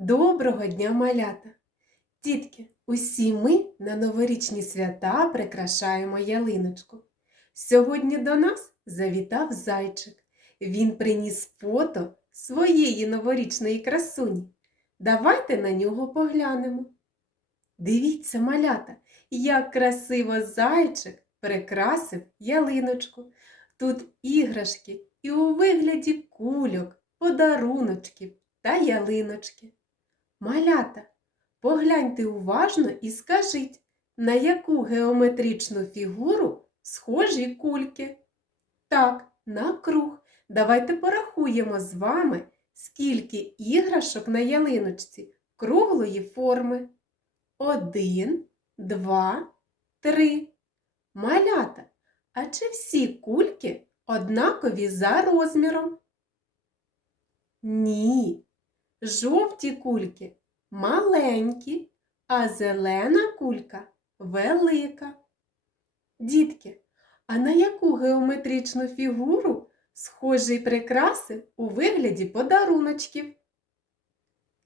Доброго дня, малята! Дітки, усі ми на новорічні свята прикрашаємо ялиночку. Сьогодні до нас завітав зайчик. Він приніс фото своєї новорічної красуні. Давайте на нього поглянемо. Дивіться, малята, як красиво зайчик прикрасив ялиночку. Тут іграшки і у вигляді кульок, подаруночків та ялиночки. Малята, погляньте уважно і скажіть, на яку геометричну фігуру схожі кульки? Так, на круг. Давайте порахуємо з вами, скільки іграшок на ялиночці круглої форми. Один, два, три. Малята, а чи всі кульки однакові за розміром? Ні. Жовті кульки маленькі, а зелена кулька велика. Дітки, а на яку геометричну фігуру схожі прикраси у вигляді подаруночків?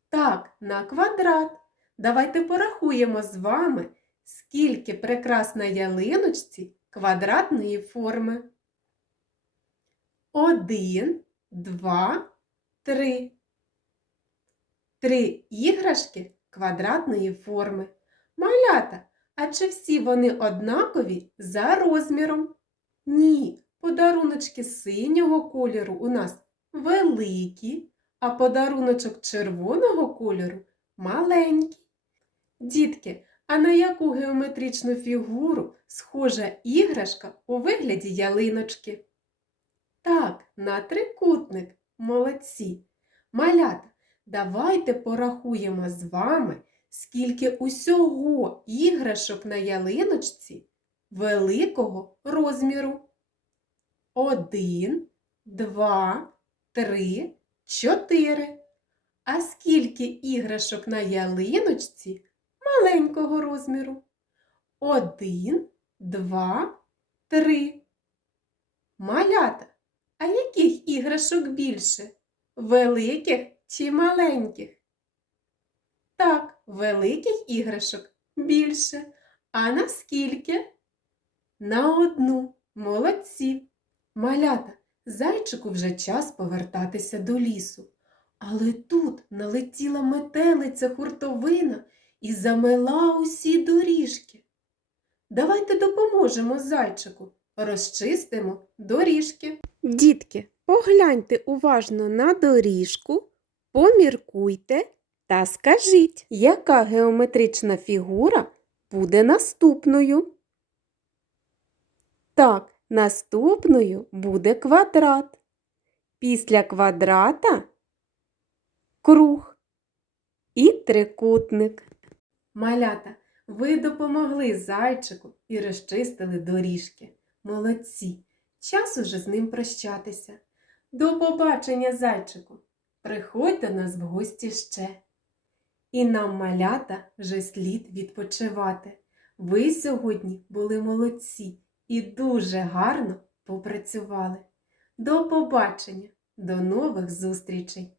Так, на квадрат. Давайте порахуємо з вами, скільки прикрас на ялиночці квадратної форми. Один, два, три. Три іграшки квадратної форми. Малята, а чи всі вони однакові за розміром? Ні, подаруночки синього кольору у нас великі, а подаруночок червоного кольору маленький. Дітки, а на яку геометричну фігуру схожа іграшка у вигляді ялиночки? Так, на трикутник. Молодці. Малята, давайте порахуємо з вами, скільки усього іграшок на ялиночці великого розміру. Один, два, три, чотири. А скільки іграшок на ялиночці маленького розміру? Один, два, три. Малята, а яких іграшок більше? Великих чи маленьких? Так, великих іграшок більше. А наскільки? На одну. Молодці. Малята, зайчику вже час повертатися до лісу. Але тут налетіла метелиця хуртовина і замела усі доріжки. Давайте допоможемо зайчику, розчистимо доріжки. Дітки, погляньте уважно на доріжку, поміркуйте та скажіть, яка геометрична фігура буде наступною. Так, наступною буде квадрат. Після квадрата круг і трикутник. Малята, ви допомогли зайчику і розчистили доріжки. Молодці! Час уже з ним прощатися. До побачення, зайчику! Приходь до нас в гості ще. І нам, малята, вже слід відпочивати. Ви сьогодні були молодці і дуже гарно попрацювали. До побачення, до нових зустрічей!